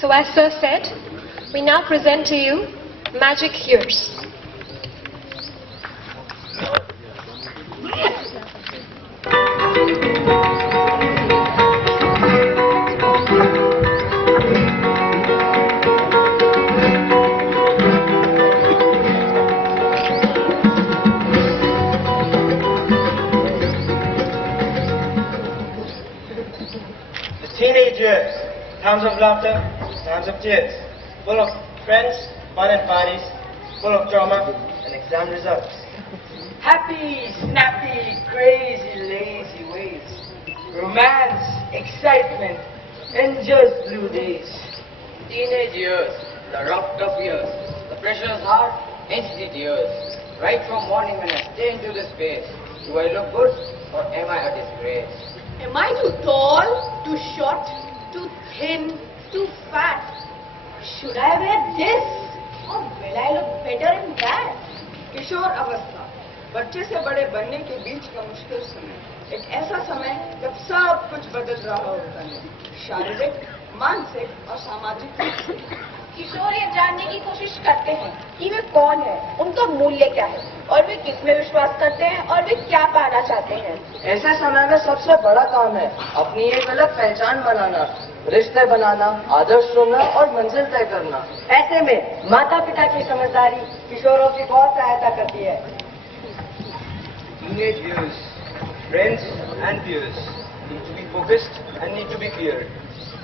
So as Sir said, we now present to you Magic Years. Teenage years, times of laughter, times of tears, full of friends, fun and parties, full of drama and exam results. Happy, snappy, crazy, lazy ways, romance, excitement, and just blue days. Teenage years, the roughed up years, the pressure's hard, hence years. Right from morning when I stay into this space, do I look good or am I a disgrace? Am I too tall, too short, too thin, too fat? Should I wear this or will I look better in that? किशोर अवस्था, बच्चे से बड़े बनने के बीच का मुश्किल समय, एक ऐसा समय जब सब कुछ बदल रहा होता है, शारीरिक, मानसिक और सामाजिक रूप से। किशोर ये जानने की कोशिश करते हैं कि वे कौन है, उनका मूल्य क्या है और वे किसमें विश्वास करते हैं और वे क्या पाना चाहते हैं। ऐसे समय में सबसे बड़ा काम है अपनी एक अलग पहचान बनाना, रिश्ते बनाना, आदर्श चुनना और मंजिल तय करना। ऐसे में माता पिता की समझदारी किशोरों की बहुत सहायता करती है। Teenage years, friends and peers need to be focused and need to be clear.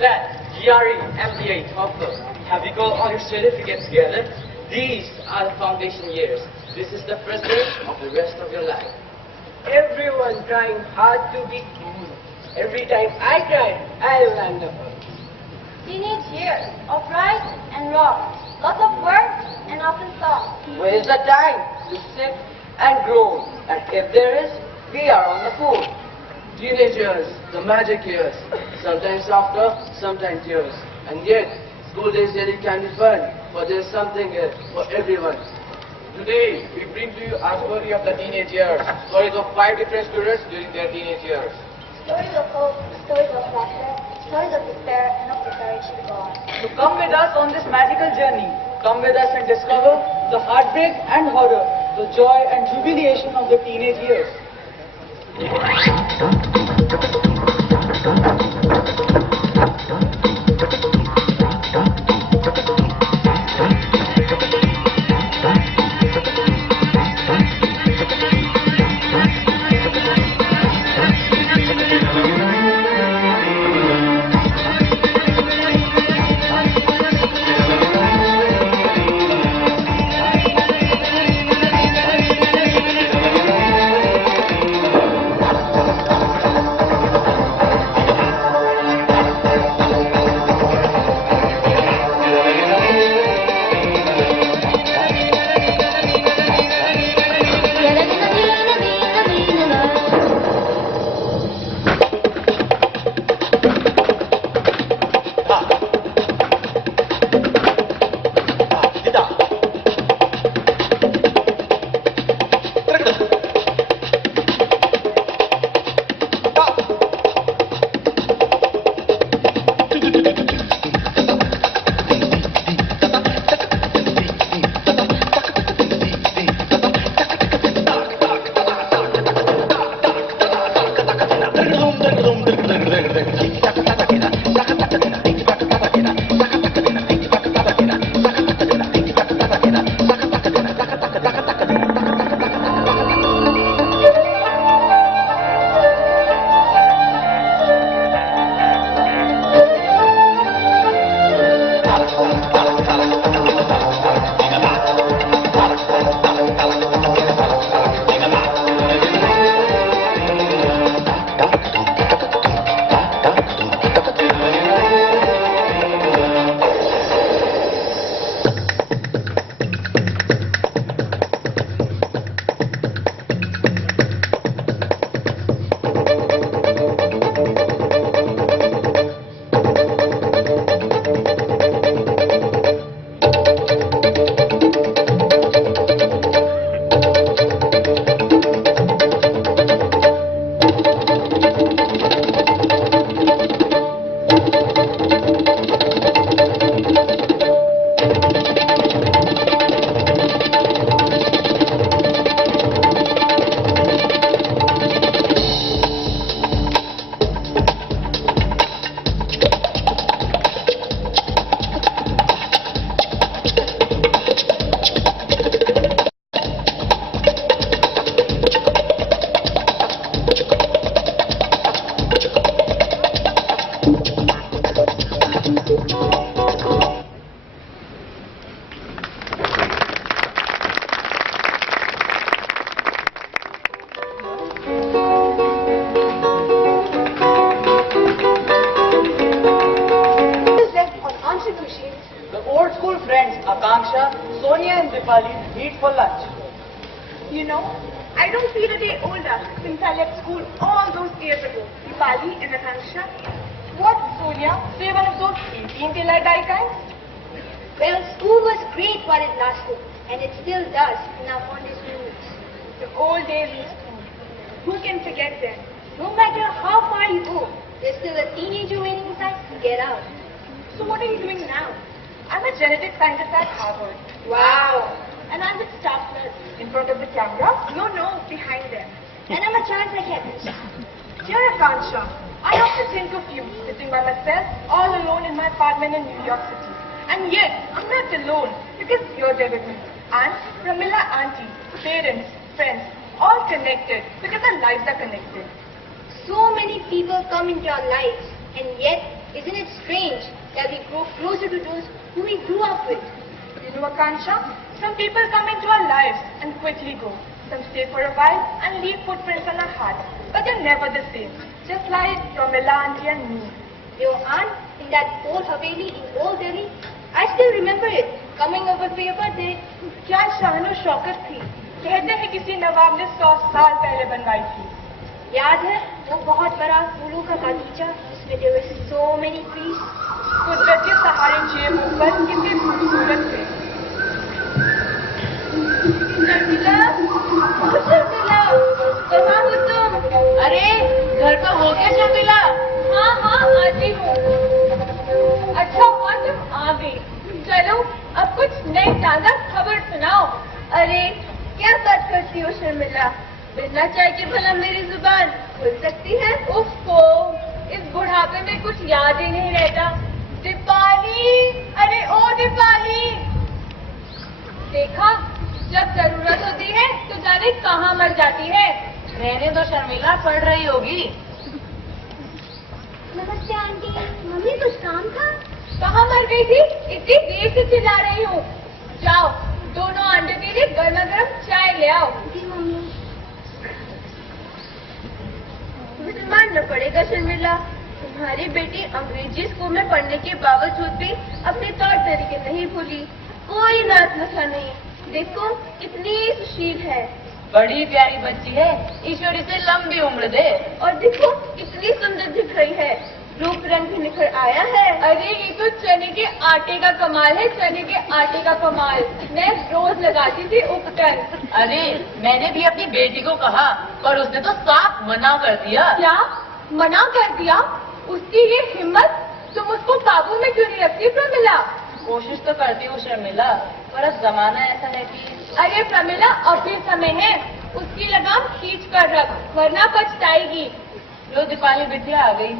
That GRE, MBA, TOEFL, have you got all your certificates together? These are the foundation years. This is the president of the rest of your life. Everyone trying hard to be cool. Every time I try, I'll land up. Teenage years of right and wrong, lots of words and often thought. Where's the time to sit and grow? And if there is, we are on the fool. Teenage years, the magic years. Sometimes laughter, sometimes tears. And yet, school days really can be fun, for there's something here for everyone. Today, we bring to you our story of the teenage years. Stories of 5 different students during their teenage years. Stories of hope, stories of laughter, stories of despair, and of the courage to go on. So come with us on this magical journey. Come with us and discover the heartbreak and horror, the joy and jubilation of the teenage years. Akanksha, Sonia and Dipali meet for lunch. You know, I don't feel a day older since I left school all those years ago. Dipali and Akanksha. What, Sonia? So you're one of those 18 till I die kinds? Well, school was great while it lasted, and it still does in our fondest memories. The old days in school. Who can forget them? No matter how far you go, there's still a teenager waiting inside to get out. So what are you doing now? I'm a genetic scientist at Harvard. Wow. And I'm with Star Plus. In front of the camera? No, behind them. And I'm a child psychiatrist. Dear Akanksha, I often think of you sitting by myself all alone in my apartment in New York City. And yet, I'm not alone because you're there with me. And Pramila auntie, parents, friends, all connected because our lives are connected. So many people come into our lives, and yet, isn't it strange that we grow closer to those who we grew up with? You know, Akanksha, some people come into our lives and quickly go. Some stay for a while and leave footprints on our hearts. But they're never the same. Just like Pramila auntie and me. Your aunt in that old Haveli in Old Delhi, I still remember it, coming over for your birthday. क्या शानो शौकत थी, कहते हैं किसी नवाब ने 100 साल पहले बनवाई थी. याद है वो बहुत बड़ा फूलों का बगीचा जिसमें there were so many trees. कुदरत के सहारे जिए ऊपर कितने खूबसूरत थे. शर्मिला, कहाँ हो तुम? अरे घर तो हो गया शर्मिला. हाँ आती हूँ. अच्छा हुआ तुम आ गई. चलो अब कुछ नई ताजा खबर सुनाओ. अरे क्या बात करती हो शर्मिला? बिना चाय के भला मेरी जुबान खुल सकती है? उफ़ो, इस बुढ़ापे में कुछ याद ही नहीं रहता. दीपाली, अरे ओ दीपाली. देखा, जब जरूरत होती है तो जाने कहाँ मर जाती है. रहने दो शर्मिला, पढ़ रही होगी. नमस्ते आंटी. मम्मी कुछ काम था? कहाँ मर गई थी? इतनी देर से चिल्ला रही हूँ. जाओ, दोनों आंटी के लिए गर्मा गर्म चाय ले आओ. जी मम्मी. मुझे मानना पड़ेगा शर्मिला, तुम्हारी बेटी अंग्रेजी स्कूल में पढ़ने के बावजूद भी अपने तौर तरीके नहीं भूली. कोई नाच नशा नहीं. देखो कितनी सुशील है. बड़ी प्यारी बच्ची है, ईश्वर इसे लंबी उम्र दे. और देखो कितनी सुंदर दिख रही है. रूप रंग भी निखर आया है. अरे ये तो चने के आटे का कमाल है, चने के आटे का कमाल. मैं रोज लगाती थी उपटन. अरे मैंने भी अपनी बेटी को कहा पर उसने तो साफ मना कर दिया. क्या मना कर दिया? उसकी ये हिम्मत, तुम उसको काबू में क्यों नहीं रखती प्रमिला? कोशिश तो करती हूँ शर्मिला, पर अब जमाना ऐसा है कि. अरे प्रमिला, अब भी समय है. उसकी लगाम खींच कर रख, वरना पछताएगी. लो दीपाली बिटिया आ गई.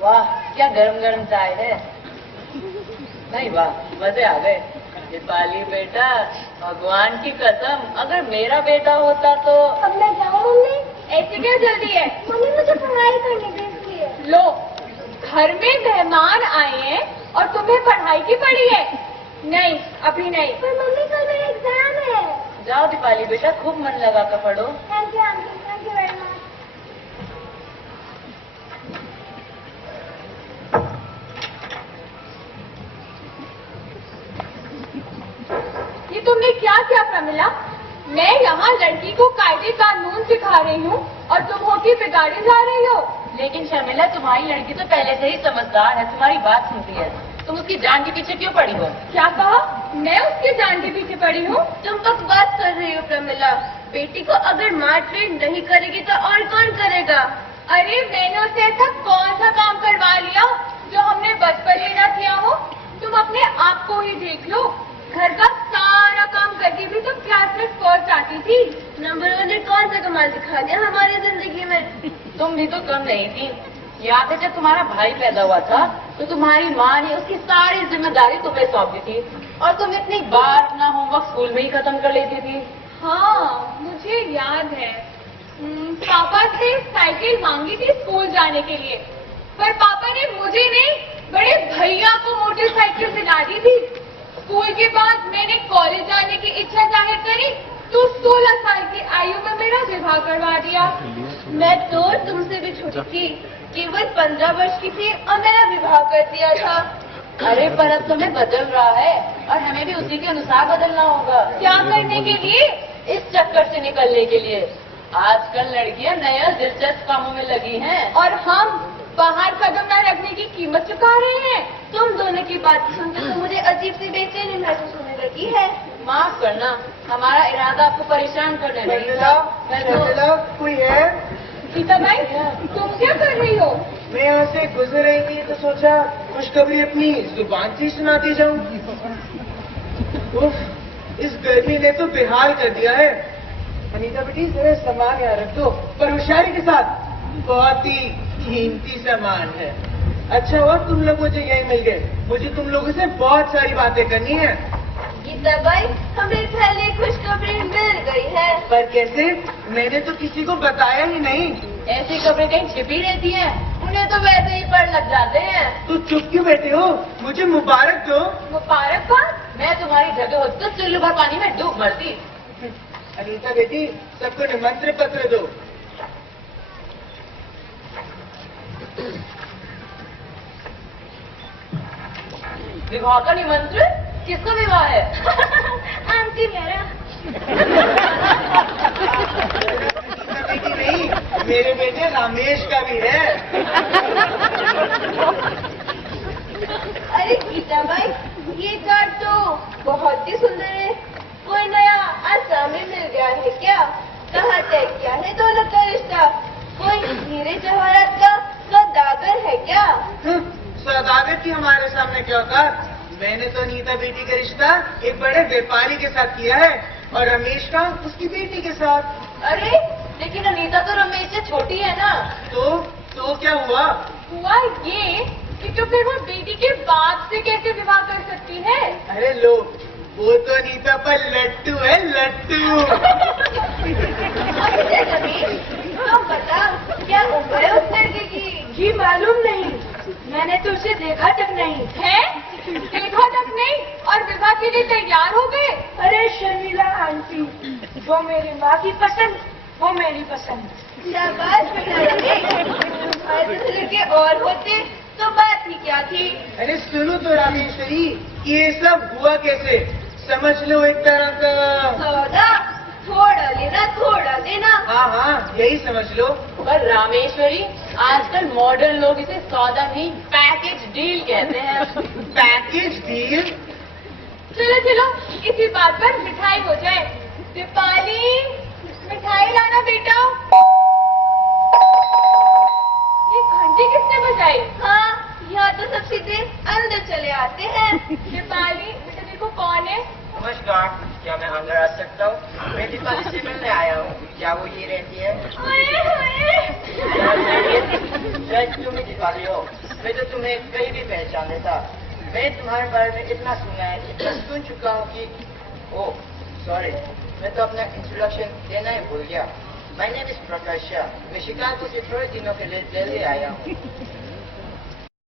वाह क्या गरम गरम चाय है. नहीं वाह, मजे आ गए. दीपाली बेटा, भगवान की कसम अगर मेरा बेटा होता तो. अब मैं जाऊँ मम्मी? ऐसी क्या जल्दी है? मम्मी मुझे पढ़ाई करने दे इसलिए. लो, घर में मेहमान आए हैं और तुम्हें पढ़ाई की पड़ी है? नहीं, अभी नहीं. पर मम्मी कल मेरा एग्जाम है. जाओ दीपाली बेटा, खूब मन लगा कर पढ़ो. Thank you aunty. Thank you very much. ये तुमने क्या किया प्रमिला? मैं यहाँ लड़की को कायदे कानून सिखा रही हूँ और तुम हो कि बिगाड़ी जा रही हो. लेकिन शर्मिला तुम्हारी लड़की तो पहले से ही समझदार है, तुम्हारी बात सुनती है. तुम उसकी जान के पीछे क्यों पड़ी हो? क्या कहा? मैं उसके जान के पीछे पड़ी हूँ? तुम बकवास कर रही हो प्रमिला. बेटी को अगर मार ट्रेन नहीं करेगी तो और कौन करेगा? अरे मैंने उसे ऐसा कौन सा काम करवा लिया जो हमने बचपन में न किया हो? तुम अपने आप को ही देख लो. घर का सारा काम करके भी तुम क्लास में फर्स्ट आती थी. नंबर 1 ने कौन सा कमाल दिखा दिया हमारी जिंदगी में? तुम भी तो कम नहीं थी. याद है जब तुम्हारा भाई पैदा हुआ था तो तुम्हारी माँ ने उसकी सारी जिम्मेदारी तुम्हें सौंप दी थी और तुम इतनी बार अपना होमवर्क स्कूल में ही खत्म कर लेती थी. हाँ, मुझे याद है. पापा से साइकिल मांगी थी स्कूल जाने के लिए, पर पापा ने मुझे नहीं बड़े भैया को मोटरसाइकिल दिला दी थी. स्कूल के बाद मैंने कॉलेज जाने की इच्छा जाहिर करी तो 16 साल की आयु में मेरा विवाह करवा दिया। मैं तो तुमसे भी छोटी थी, केवल 15 वर्ष की थी और मेरा विवाह कर दिया था। अरे पर अब समय बदल रहा है और हमें भी उसी के अनुसार बदलना होगा। क्या करने के लिए? इस चक्कर से निकलने के लिए। आजकल लड़कियां नए और दिलचस्प कामों में लगी हैं। और हम बाहर कदम न रखने की कीमत चुका रहे हैं। तुम दोनों की बात सुनकर तो मुझे अजीब सी बेचैनी महसूस होने लगी है। माफ करना, हमारा इरादा आपको परेशान करने नहीं था। मंजिला, कोई है? गीता भाई, तुम क्या कर रही हो? मैं यहाँ से गुजर रही थी तो सोचा खुशखबरी अपनी जुबान से सुनाती जाऊं। उफ, इस गर्मी ने तो बेहाल कर दिया है। अनीता बेटी, जरा सामान यहाँ रख दो, पर होशियारी के साथ। बहुत ही कीमती सामान है। अच्छा हुआ तुम लोग मुझे यहीं मिल गए। मुझे तुम लोगों से बहुत सारी बातें करनी है। गीता भाई, हमें पहले खुशखबरी मिल गई है। पर कैसे? मैंने तो किसी को बताया ही नहीं। ऐसी खबरें कहीं छिपी रहती हैं, उन्हें तो वैसे ही पढ़ लग जाते हैं। तो चुप क्यों बैठे हो? मुझे मुबारक दो। मुबारक कौन? मैं तुम्हारी जगह होती तो चुल्लू भर पानी में डूब मरती। अनीता बेटी, सबको निमंत्रण पत्र दो। विवाह का निमंत्रण? किसको विवाह है? आंटी मेरा। अनीता बेटी नहीं, मेरे बेटे रमेश का भी है। अरे गीता भाई, ये कार्ड तो बहुत ही सुंदर है। कोई नया आसामी मिल गया है क्या? कहाँ तय किया है दोनों का रिश्ता? कोई हीरे जवाहरात का सौदागर है क्या? सौदागर की हमारे सामने क्या औकात? मैंने तो अनीता बेटी का रिश्ता एक बड़े व्यापारी के साथ किया है और रमेश का उसकी बेटी के साथ। अरे लेकिन अनीता तो रमेश से छोटी है ना। तो क्या हुआ? हुआ ये कि तो फिर वो बेटी के बाप से कैसे विवाह कर सकती है? अरे लो, वो तो अनीता पर लट्टू है, लट्टू। हम बता, क्या उम्र है उस लड़के की? जी मालूम नहीं, मैंने तो उसे देखा तक नहीं है। देखा तक नहीं और विवाह के लिए तैयार हो गए? अरे शर्मिला आंटी, वो मेरी माँ की पसंद, वो मेरी पसंद। शाबाश बेटा, तुम्हारे जैसे लड़के और होते तो बात ही क्या थी। अरे सुनो तो रामेश्वरी, ये सब हुआ कैसे? समझ लो एक तरह का सौदा, थोड़ा लेना थोड़ा देना। हाँ, यही समझ लो। पर रामेश्वरी, आजकल मॉडर्न लोग इसे सौदा नहीं पैकेज डील कहते हैं। Package deal? चलो चलो, इसी बात पर मिठाई हो जाए। दीपाली, मिठाई लाना बेटा। ये घंटी किसने बजाई? हाँ, यहाँ तो सब सीधे अंदर चले आते हैं। दीपाली, बेटा देखो कौन है। नमस्कार, क्या मैं अंदर आ सकता हूँ? मैं दीपाली से मिलने आया हूँ। क्या वो ये रहती है? शायद तुम ही दीपाली हो। मैं तो तुम्हें कहीं भी पहचान लेता। मैं तुम्हारे बारे में इतना सुना है, इतना सुन चुका हूँ कि ओह सॉरी, मैं तो अपना इंट्रोडक्शन देना ही भूल गया। माय नेम इज प्रकाश। मैं शिकागो से थोड़े दिनों के लिए दिल्ली आया हूँ।